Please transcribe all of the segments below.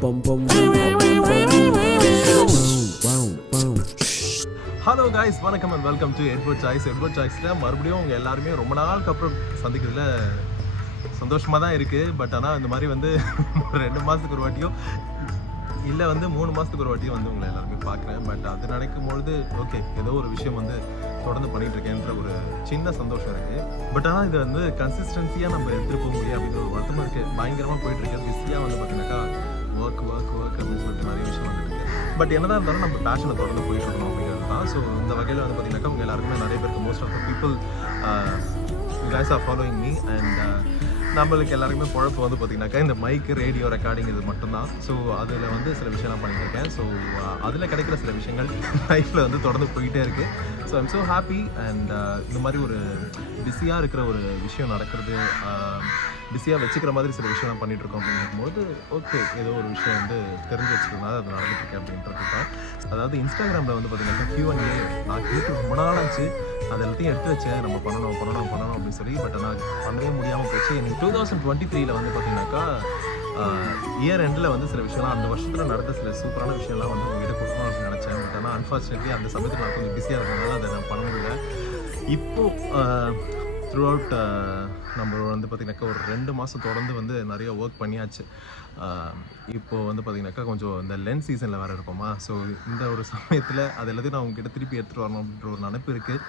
Hello guys, வணக்கம் and welcome to Edward சாய்ஸில் மறுபடியும் உங்கள் எல்லாருமே ரொம்ப நாளுக்கு அப்புறம் சந்திக்கிறதுல சந்தோஷமாக தான் இருக்குது. பட் ஆனால் இந்த மாதிரி வந்து 2 மாதத்துக்கு ஒரு வாட்டியோ இல்லை 3 மாதத்துக்கு ஒரு வாட்டியும் வந்து உங்களை எல்லாருமே பார்க்குறேன். பட் அது நடக்கும்பொழுது ஓகே, ஏதோ ஒரு விஷயம் வந்து தொடர்ந்து பண்ணிகிட்டு இருக்கேன்ற ஒரு சின்ன சந்தோஷம் இருக்குது. பட் ஆனால் இது வந்து கன்சிஸ்டன்சியாக நம்ம எடுத்துகிட்டு போக முடியும் அப்படிங்கிற ஒரு வருத்தமாக இருக்குது. பயங்கரமாக போயிட்டுருக்கு. பிஸியாக வந்து பார்த்தீங்கன்னாக்கா ஒர்க் அப்படின்னு சொல்லிட்டு நிறைய விஷயம் வந்துட்டு இருக்கு. பட் என்னதான் இருந்தாலும் நம்ம பேஷனை தொடர்ந்து போயிட்டு இருக்கணும் அப்படிங்கிறது தான். ஸோ இந்த வகையில் வந்து பார்த்தீங்கன்னாக்கா உங்கள் எல்லாருக்குமே நிறைய பேருக்கு most of the people guys are following me and நம்மளுக்கு எல்லாருக்குமே குழப்பம் வந்து பார்த்திங்கனாக்கா இந்த மைக்கு ரேடியோ ரெக்கார்டிங் இது மட்டும்தான். ஸோ அதில் வந்து சில விஷயம்லாம் பண்ணியிருக்கேன். ஸோ அதில் கிடைக்கிற சில விஷயங்கள் லைஃப்பில் வந்து தொடர்ந்து போயிட்டே இருக்குது. So I'm so happy and இந்த மாதிரி ஒரு பிஸியாக இருக்கிற ஒரு விஷயம் நடக்கிறது, பிஸியாக வச்சுக்கிற மாதிரி சில விஷயம் பண்ணிகிட்ருக்கோம் அப்படிங்கும்போது ஓகே, ஏதோ ஒரு விஷயம் வந்து தெரிஞ்சு வச்சுக்கிறதுனால அது நடந்துட்டுருக்கு அப்படின்றது தான். அதாவது இன்ஸ்டாகிராமில் வந்து பார்த்திங்கன்னா Q&A நான் கேட்டு ரொம்ப நாள் ஆச்சு. அது எல்லாத்தையும் எடுத்து வச்சேன், நம்ம பண்ணணும் அப்படின்னு சொல்லி. பட் ஆனால் பண்ணவே முடியாமல் போச்சு. எனக்கு 2023 வந்து பார்த்தீங்கன்னாக்கா இயர் எண்டில் வந்து சில விஷயம்லாம் அந்த வருஷத்தில் நடந்த சில சூப்பரான விஷயம்லாம் வந்து உங்ககிட்ட கொடுக்கணும் அப்படின்னு நினச்சேன். பட் ஆனால் அன்ஃபார்ச்சுனேட்லி அந்த சமயத்தில் நான் கொஞ்சம் பிஸியாக இருந்ததுனால அதை நான் பண்ண முடியல. இப்போது த்ரூ அவுட் நம்ம வந்து பார்த்திங்கனாக்கா ஒரு 2 மாதம் தொடர்ந்து வந்து நிறைய ஒர்க் பண்ணியாச்சு. இப்போது வந்து பார்த்திங்கனாக்கா கொஞ்சம் இந்த லென்ஸ் சீசனில் வேறு இருப்போமா. ஸோ இந்த ஒரு சமயத்தில் அது எல்லாத்தையும் நான் உங்ககிட்ட திருப்பி எடுத்துகிட்டு வரணும் அப்படின்ற ஒரு நினைப்பு இருக்குது.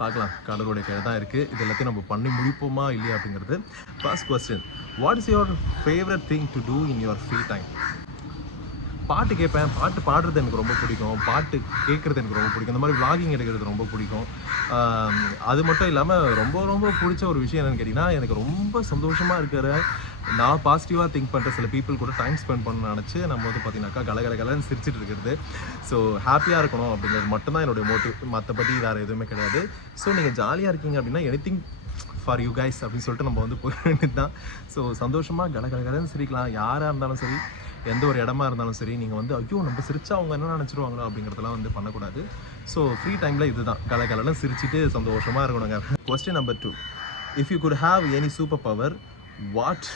பார்க்கலாம், கடவுளுடைய கையில் தான் இருக்குது. இது எல்லாத்தையும் நம்ம பண்ணி முடிப்போமா இல்லையா அப்படிங்கிறது. First question, what is your favourite thing to do in your free time? பாட்டு கேட்பேன், பாட்டு பாடுறது எனக்கு ரொம்ப பிடிக்கும், பாட்டு கேட்குறது எனக்கு ரொம்ப பிடிக்கும், இந்த மாதிரி vlogging எடுக்கிறது ரொம்ப பிடிக்கும். அது மட்டும் இல்லாமல் ரொம்ப பிடிச்ச ஒரு விஷயம் என்னென்னு கேட்டிங்கன்னா, எனக்கு ரொம்ப சந்தோஷமாக இருக்கிற, நான் பாசிட்டிவாக திங்க் பண்ணுற சில பீப்புள் கூட டைம் ஸ்பெண்ட் பண்ண நினச்சி நம்ம வந்து பார்த்திங்கனாக்கா கலகலன்னு சிரிச்சிட்டு இருக்கிறது. ஸோ ஹாப்பியாக இருக்கணும் அப்படிங்கிறது மட்டும்தான் என்னுடைய மோட்டிவ், மற்றபடி வேறு எதுவுமே கிடையாது. ஸோ நீங்கள் ஜாலியாக இருக்கீங்க அப்படின்னா எனிதிங் ஃபார் யூ கைஸ் அப்படின்னு சொல்லிட்டு நம்ம வந்து போய் வேண்டியது தான். ஸோ சந்தோஷமாக கலகலன்னு சிரிக்கலாம். யாராக இருந்தாலும் சரி, எந்த ஒரு இடமா இருந்தாலும் சரி, நீங்கள் வந்து ஐயோ நம்ம சிரிச்சா அவங்க என்ன நினச்சிருவாங்களோ அப்படிங்கிறதெல்லாம் வந்து பண்ணக்கூடாது. ஸோ ஃப்ரீ டைமில் இதுதான், கலகலன்னு சிரிச்சிட்டு சந்தோஷமாக இருக்கணுங்க. Question number 2, if you could have any super power, what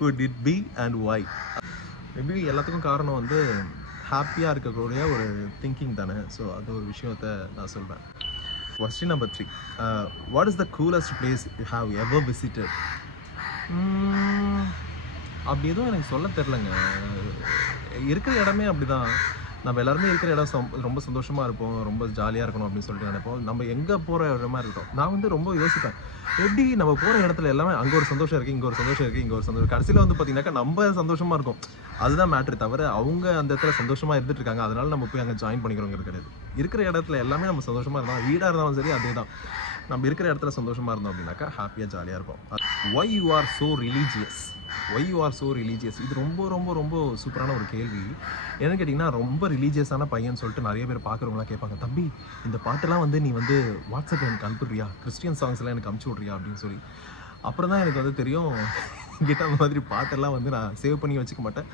would it be and why? Maybe எல்லாத்துக்கும் காரணம் வந்து ஹாப்பியாக இருக்கக்கூடிய ஒரு திங்கிங் தானே. ஸோ அது ஒரு விஷயத்தை நான் சொல்வேன். Question number 3, what is the coolest place you have ever visited? அப்படி எதுவும் எனக்கு சொல்ல தெரிலங்க. இருக்கிற இடமே அப்படி தான். நம்ம எல்லாருமே இருக்கிற இடம் ரொம்ப சந்தோஷமாக இருப்போம், ரொம்ப ஜாலியாக இருக்கணும் அப்படின்னு சொல்லிட்டு நினைப்போம். நம்ம எங்கே போகிற இடமா இருக்கட்டும், நான் வந்து ரொம்ப யோசிப்பேன், எப்படி நம்ம போகிற இடத்துல எல்லாமே அங்கே ஒரு சந்தோஷம் இருக்குது, இங்கே ஒரு சந்தோஷம் இருக்குது, இங்கே ஒரு சந்தோஷம். கடைசியில் வந்து பார்த்திங்கனாக்கா நம்ம சந்தோஷமாக இருக்கும், அதுதான் மேட்ரு. தவிர அவங்க அந்த இடத்துல சந்தோஷமாக இருந்துட்டு இருக்காங்க, அதனால நம்ம போய் அங்கே ஜாயின் பண்ணிக்கிறோங்கிறது கிடையாது. இருக்கிற இடத்துல எல்லாமே நம்ம சந்தோஷமாக இருந்தால், வீடாக இருந்தாலும் சரி அதே தான். நம்ம இருக்கிற இடத்துல சந்தோஷமாக இருந்தோம் அப்படின்னாக்கா ஹாப்பியாக ஜாலியாக இருக்கும். why you are so religious? இது ரொம்ப சூப்பரான ஒரு கேள்வி. என்னன்னு கேட்டிங்கன்னா, ரொம்ப ரிலீஜியஸான பையன் சொல்லிட்டு நிறைய பேர் பார்க்குறவங்களாம் கேட்பாங்க, தம்பி இந்த பாட்டெல்லாம் வந்து நீ வந்து வாட்ஸ்அப்பில் எனக்கு அனுப்பிடுறியா, கிறிஸ்டியன் சாங்ஸ்லாம் எனக்கு அனுப்பிச்சி விட்றியா அப்படின்னு சொல்லி. அப்புறம் தான் எனக்கு வந்து தெரியும், கிட்ட அந்த மாதிரி பாட்டெல்லாம் வந்து நான் சேவ் பண்ணி வச்சுக்க மாட்டேன்.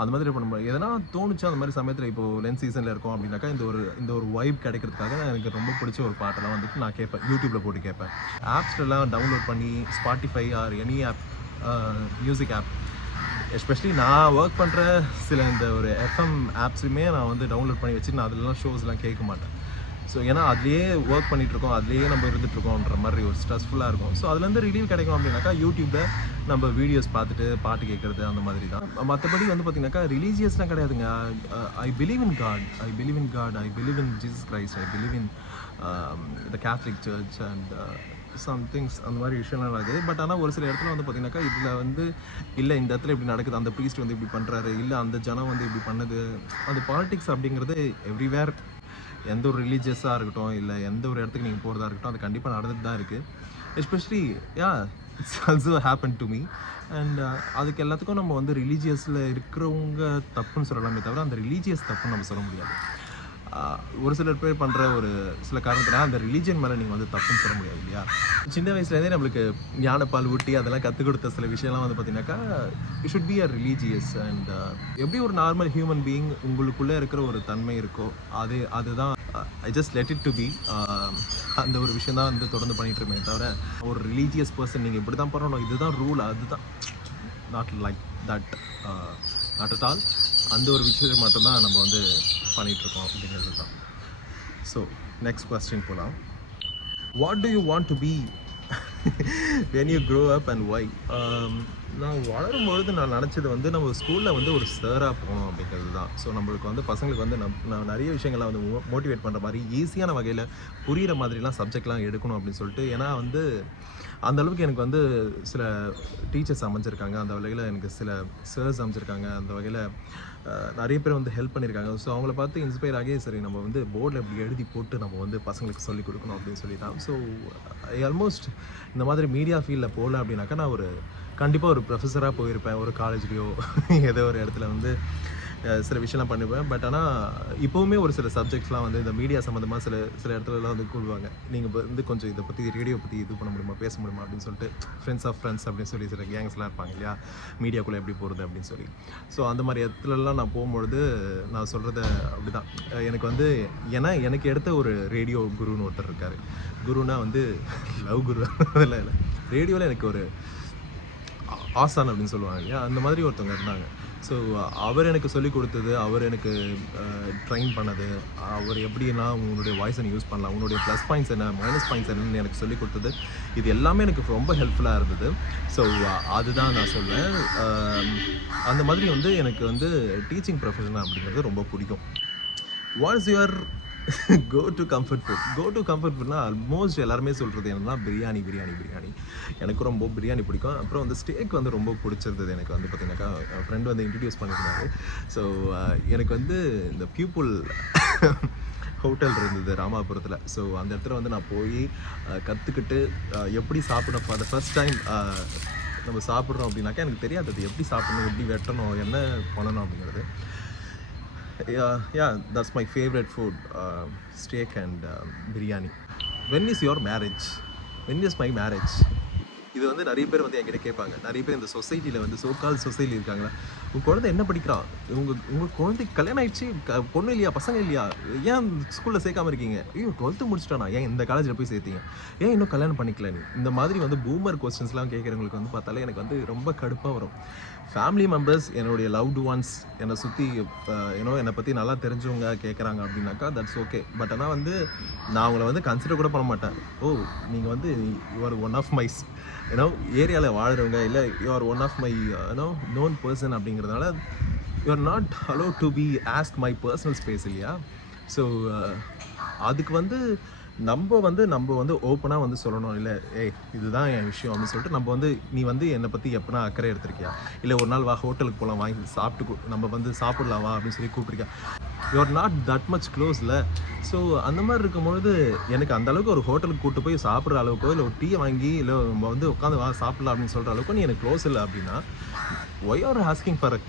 அந்த மாதிரி பண்ண எதனா தோணுச்சு அந்த மாதிரி சமயத்தில். இப்போது லென்ஸ் சீசனில் இருக்கோம் அப்படின்னாக்கா இந்த ஒரு வைப் கிடைக்கிறதுக்காக எனக்கு ரொம்ப பிடிச்ச ஒரு பாட்டெல்லாம் வந்துட்டு நான் கேட்பேன், யூடியூப்பில் போட்டு கேட்பேன். ஆப்ஸ்லாம் டவுன்லோட் பண்ணி, Spotify or any app, music app, especially நான் ஒர்க் பண்ணுற சில இந்த ஒரு எஃப்எம் ஆப்ஸுமே நான் வந்து டவுன்லோட் பண்ணி வச்சுட்டு நான் அதிலலாம் ஷோஸ்லாம் கேட்க மாட்டேன். ஸோ ஏன்னா அதுலேயே ஒர்க் பண்ணிகிட்ருக்கோம், அதுலேயே நம்ம இருந்துகிட்ருக்கோன்ற மாதிரி ஒரு ஸ்ட்ரெஸ்ஃபுல்லாக இருக்கும். ஸோ அதுலேருந்து ரிலீவ் கிடைக்கும் அப்படின்னாக்கா யூடியூப்பில் நம்ம வீடியோஸ் பார்த்துட்டு பாட்டு கேட்குறது அந்த மாதிரி தான். மற்றபடி வந்து பார்த்திங்கனாக்கா ரிலீஜியஸ்லாம் கிடையாதுங்க. I believe in God, I believe in Jesus Christ, I believe in the Catholic church and somethings அந்த மாதிரி விஷயம்லாம் நடக்குது. பட் ஆனால் ஒரு சில இடத்துல வந்து பார்த்திங்கனாக்கா இதில் வந்து இல்லை இந்த இடத்துல இப்படி நடக்குது, அந்த ப்ரீஸ்ட் வந்து இப்படி பண்ணுறாரு, இல்லை அந்த ஜனம் வந்து இப்படி பண்ணுது. அந்த பாலிடிக்ஸ் அப்படிங்கிறது எவ்ரிவேர், எந்த ஒரு ரிலீஜியஸாக இருக்கட்டும், இல்லை எந்த ஒரு இடத்துக்கு நீங்கள் போகிறதா இருக்கட்டும், அது கண்டிப்பாக நடந்துட்டு தான் இருக்குது. Especially it's also happen to me. And அதுக்கு எல்லாத்துக்கும் நம்ம வந்து ரிலீஜியஸில் இருக்கிறவங்க தப்புன்னு சொல்லலாமே தவிர அந்த ரிலீஜியஸ் தப்புன்னு நம்ம சொல்ல முடியாது. ஒரு சிலர் பேர் பண்ணுற ஒரு சில காரணத்தினால அந்த ரிலீஜியன் மேலே நீங்கள் வந்து தப்புன்னு சொல்ல முடியாது இல்லையா. சின்ன வயசுலேருந்தே நம்மளுக்கு ஞானப்பால் ஊட்டி அதெல்லாம் கற்றுக் கொடுத்த சில விஷயம்லாம் வந்து பார்த்தீங்கன்னாக்கா you should be a religious. And எப்படி ஒரு நார்மல் ஹியூமன் பீயிங் உங்களுக்குள்ளே இருக்கிற ஒரு தன்மை இருக்கோ அதுதான் I just let it to be. அந்த ஒரு விஷயம் தான் வந்து தொடர்ந்து பண்ணிகிட்டு இருப்பேன். தவிர ஒரு ரிலீஜியஸ் பர்சன் நீங்கள் இப்படி தான் பண்ணணும், இதுதான் ரூல், அதுதான் not like that not at all. அந்த ஒரு விஷயம் மட்டும்தான் நம்ம வந்து பண்ணிகிட்ருக்கோம் அப்படிங்கிறது தான். ஸோ நெக்ஸ்ட் கொஸ்டின் போகலாம். What do you want to be when you grow up and why? நான் வளரும்பொழுது நான் நினச்சது வந்து நம்ம ஸ்கூலில் வந்து ஒரு சாராக போகணும் அப்படிங்கிறது தான். ஸோ நம்மளுக்கு வந்து பசங்களுக்கு வந்து நான் நிறைய விஷயங்களை வந்து மோட்டிவேட் பண்ணுற மாதிரி ஈஸியான வகையில் புரிகிற மாதிரிலாம் சப்ஜெக்ட்லாம் எடுக்கணும் அப்படின்னு சொல்லிட்டு. ஏன்னா வந்து அந்தளவுக்கு எனக்கு வந்து சில டீச்சர்ஸ் அமைஞ்சிருக்காங்க, அந்த வகையில் எனக்கு சில சர்ஸ் அமைஞ்சிருக்காங்க, அந்த வகையில் நிறைய பேர் வந்து ஹெல்ப் பண்ணியிருக்காங்க. ஸோ அவங்கள பார்த்து இன்ஸ்பயர் ஆகி சரி நம்ம வந்து போர்டில் எப்படி எழுதி போட்டு நம்ம வந்து பசங்களுக்கு சொல்லிக் கொடுக்கணும் அப்படின்னு சொல்லி தான். ஸோ ஆல்மோஸ்ட் இந்த மாதிரி மீடியா ஃபீல்டில் போகல அப்படின்னாக்கா நான் ஒரு கண்டிப்பாக ஒரு ப்ரொஃபஸராக போயிருப்பேன், ஒரு காலேஜ்லேயோ ஏதோ ஒரு இடத்துல வந்து சில விஷயம்லாம் பண்ணிப்பேன். பட் ஆனால் இப்போவுமே ஒரு சில சப்ஜெக்ட்ஸ்லாம் வந்து இந்த மீடியா சம்மந்தமாக சில இடத்துலலாம் வந்து கூடுவாங்க, நீங்கள் வந்து கொஞ்சம் இதை பற்றி ரேடியோ பற்றி இது பண்ண முடியுமா, பேச முடியுமா அப்படின்னு சொல்லிட்டு. ஃப்ரெண்ட்ஸ் ஆஃப் ஃப்ரெண்ட்ஸ் அப்படின்னு சொல்லி சில கேங்ஸ்லாம் இருப்பாங்க இல்லையா, மீடியாக்குள்ளே எப்படி போகிறது அப்படின்னு சொல்லி. ஸோ அந்த மாதிரி இடத்துலலாம் நான் போகும்பொழுது நான் சொல்கிறத அப்படி தான் எனக்கு வந்து, ஏன்னா எனக்கு எடுத்த ஒரு ரேடியோ குருன்னு ஒருத்தர் இருக்கார். குருனா வந்து லவ் குரு அதெல்லாம் இல்லை, ரேடியோவில் எனக்கு ஒரு ஆசான் அப்படின்னு சொல்லுவாங்க இல்லையா, அந்த மாதிரி ஒருத்தவங்க இருந்தாங்க. ஸோ அவர் எனக்கு சொல்லிக் கொடுத்தது, அவர் எனக்கு ட்ரைன் பண்ணது, அவர் எப்படின்னா உன்னுடைய வாய்ஸை யூஸ் பண்ணலாம், உன்னுடைய ப்ளஸ் பாயிண்ட்ஸ் என்ன மைனஸ் பாயிண்ட்ஸ் என்னன்னு எனக்கு சொல்லிக் கொடுத்தது, இது எல்லாமே எனக்கு ரொம்ப ஹெல்ப்ஃபுல்லாக இருந்தது. ஸோ அதுதான் நான் சொல்வேன். அந்த மாதிரி வந்து எனக்கு வந்து டீச்சிங் ப்ரொஃபஷன் அப்படிங்கிறது ரொம்ப பிடிக்கும். What is your go to comfort food? Go to comfort ஃபுட்னா ஆல்மோஸ்ட் எல்லாருமே சொல்கிறது என்னன்னா பிரியாணி. எனக்கு ரொம்ப பிரியாணி பிடிக்கும். அப்புறம் வந்து ஸ்டேக் வந்து ரொம்ப பிடிச்சிருந்தது எனக்கு வந்து பார்த்தீங்கன்னாக்கா, ஃப்ரெண்ட் வந்து இன்ட்ரடியூஸ் பண்ணியிருந்தாரு. ஸோ எனக்கு வந்து இந்த பியூப்புள் ஹோட்டல் இருந்தது ராமாபுரத்தில். ஸோ அந்த இடத்துல வந்து நான் போய் கற்றுக்கிட்டு எப்படி சாப்பிட ஃபார் த ஃபர்ஸ்ட் டைம் நம்ம சாப்பிட்றோம் அப்படின்னாக்கா எனக்கு தெரியாது அது எப்படி சாப்பிடணும், எப்படி வெட்டணும், என்ன பண்ணணும் அப்படிங்கிறது. Yeah, that's my favorite food, steak and biryani. When is your marriage? When is my marriage? இது வந்து நிறைய பேர் வந்து என்கிட்ட கேட்பாங்க. நிறைய பேர் இந்த சொசைட்டியில் வந்து சோகால் சொசைட்டி இருக்காங்களா, உங்கள் குழந்தை என்ன படிக்கிறான், உங்கள் குழந்தைக்கு கல்யாணம் ஆயிடுச்சு, பொண்ணு இல்லையா, பசங்க இல்லையா, ஏன் ஸ்கூலில் சேர்க்காம இருக்கீங்க, ஐயோ 12th முடிச்சிட்டானா, ஏன் இந்த காலேஜில் போய் சேர்த்தீங்க, ஏன் இன்னும் கல்யாணம் பண்ணிக்கல நீ, இந்த மாதிரி வந்து பூமர் கொஸ்டின்ஸ்லாம் கேட்குறவங்களுக்கு வந்து பார்த்தாலே எனக்கு வந்து ரொம்ப கடுப்பாக வரும். ஃபேமிலி மெம்பர்ஸ், என்னுடைய லவ்டு ஒன்ஸ், என்னை சுற்றி என்னை பற்றி நல்லா தெரிஞ்சவங்க கேட்குறாங்க அப்படின்னாக்கா தட்ஸ் ஓகே. பட் ஆனால் வந்து நான் அவங்கள வந்து கன்சிடர் கூட பண்ண மாட்டேன். ஓ நீங்கள் வந்து யூஆர் ஒன் ஆஃப் மை ஏரியாவில் வாழ்கிறவங்க, இல்லை you're one of my known person அப்படிங்கிறதுனால you're not allow to be ask my personal space இல்லையா. ஸோ அதுக்கு வந்து நம்ம வந்து ஓப்பனாக வந்து சொல்லணும், இல்லை ஏய் இதுதான் என் விஷயம் அப்படின்னு சொல்லிட்டு நம்ம வந்து நீ வந்து என்னை பற்றி எப்போனா அக்கறை எடுத்திருக்கியா, இல்லை ஒரு நாள் வா ஹோட்டலுக்கு போகலாம், வாங்கி சாப்பிட்டு நம்ம வந்து சாப்பிட்லாம் வா அப்படின்னு சொல்லி கூப்பிட்ருக்கா. யூஆர் நாட் தட் மச் க்ளோஸில். ஸோ அந்த மாதிரி இருக்கும்பொழுது எனக்கு அந்தளவுக்கு ஒரு ஹோட்டலுக்கு கூப்பிட்டு போய் சாப்பிட்ற அளவுக்கோ, இல்லை ஒரு டீயை வாங்கி இல்லை நம்ம வந்து உட்காந்து வா சாப்பிட்லாம் அப்படின்னு சொல்கிற அளவுக்கு நீ எனக்கு க்ளோஸ் இல்லை அப்படின்னா why are asking for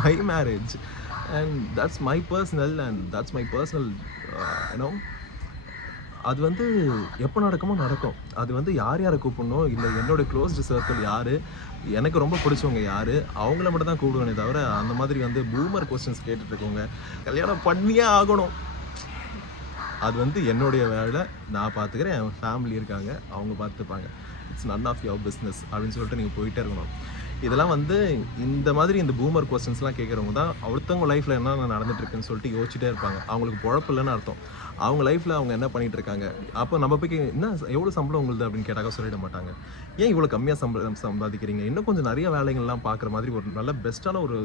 my marriage? And that's my personal and that's my personal அது வந்து எப்போ நடக்குமோ நடக்கும். அது வந்து யாரை கூப்பிடணும், இல்லை என்னோடய க்ளோஸ்டு சர்க்கிள் யார், எனக்கு ரொம்ப பிடிச்சவங்க யார், அவங்கள மட்டும் தான் கூப்பிடுவேனே தவிர அந்த மாதிரி வந்து பூமர் கொஸ்டின்ஸ் கேட்டுட்ருக்கவங்க கல்யாணம் பண்ணியே ஆகணும், அது வந்து என்னுடைய வேலை, நான் பார்த்துக்கிறேன், என் ஃபேமிலி இருக்காங்க அவங்க பார்த்துப்பாங்க, it's none of your business அப்படின்னு சொல்லிட்டு நீங்கள் போயிட்டே இருக்கணும். இதெல்லாம் வந்து இந்த மாதிரி இந்த பூமர் கொஸ்டின்ஸ்லாம் கேட்குறவங்க தான் ஒருத்தவங்க லைஃப்பில் என்ன நடந்துட்டுருக்குன்னு சொல்லிட்டு யோசிச்சுட்டே இருப்பாங்க. அவங்களுக்கு பொழப்பு இல்லைன்னு அர்த்தம். அவங்க லைஃப்பில் அவங்க என்ன பண்ணிகிட்டு இருக்காங்க, அப்போ நம்ம போய் என்ன எவ்வளோ சம்பளம் உங்களுது அப்படின்னு கேட்டாக்க சொல்லிட மாட்டாங்க. ஏன் இவ்வளோ கம்மியாக சம்பாதிக்கிறீங்க, இன்னும் கொஞ்சம் நிறைய வேலைகள்லாம் பார்க்குற மாதிரி ஒரு நல்ல பெஸ்ட்டான ஒரு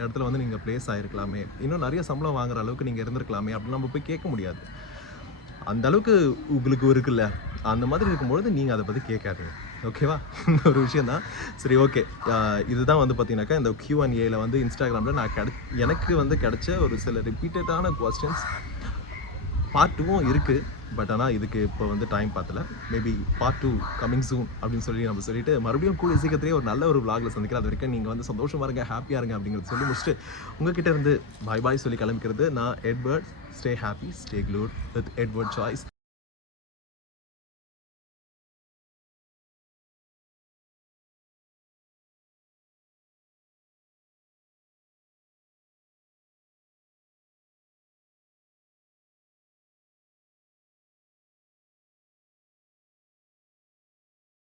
இடத்துல வந்து நீங்கள் ப்ளேஸ் ஆகிருக்கலாமே, இன்னும் நிறைய சம்பளம் வாங்குற அளவுக்கு நீங்கள் இருந்திருக்கலாமே அப்படின்னு நம்ம போய் கேட்க முடியாது. அந்த அளவுக்கு உங்களுக்கு இருக்குல்ல, அந்த மாதிரி இருக்கும்பொழுது நீங்கள் அதை பற்றி கேட்காதீங்க, ஓகேவா? ஒரு விஷயந்தான். சரி, ஓகே. இதுதான் வந்து பார்த்தீங்கன்னாக்கா இந்த Q&Aல வந்து இன்ஸ்டாகிராமில் நான் எனக்கு வந்து கிடைச்ச ஒரு சில ரிப்பீட்டடான கொஸ்டின்ஸ். பார்ட் 2வும் இருக்குது, பட் ஆனால் இதுக்கு இப்போ வந்து டைம் பார்த்தல. மேபி பார்ட் 2 கமிங் சூன் அப்படின்னு சொல்லி நம்ம சொல்லிட்டு மறுபடியும் கூடிய சீக்கிரத்திலே ஒரு நல்ல ஒரு vlogல சந்திக்கிறேன். அது வரைக்கும் நீங்கள் வந்து சந்தோஷமாக இருங்க, ஹாப்பியாக இருங்க அப்படிங்கிறது சொல்லி முடிச்சுட்டு உங்ககிட்ட இருந்து பாய் பாய் சொல்லி கிளம்பிக்கிறது நான் Edward. Stay happy, stay glute with Edward choice.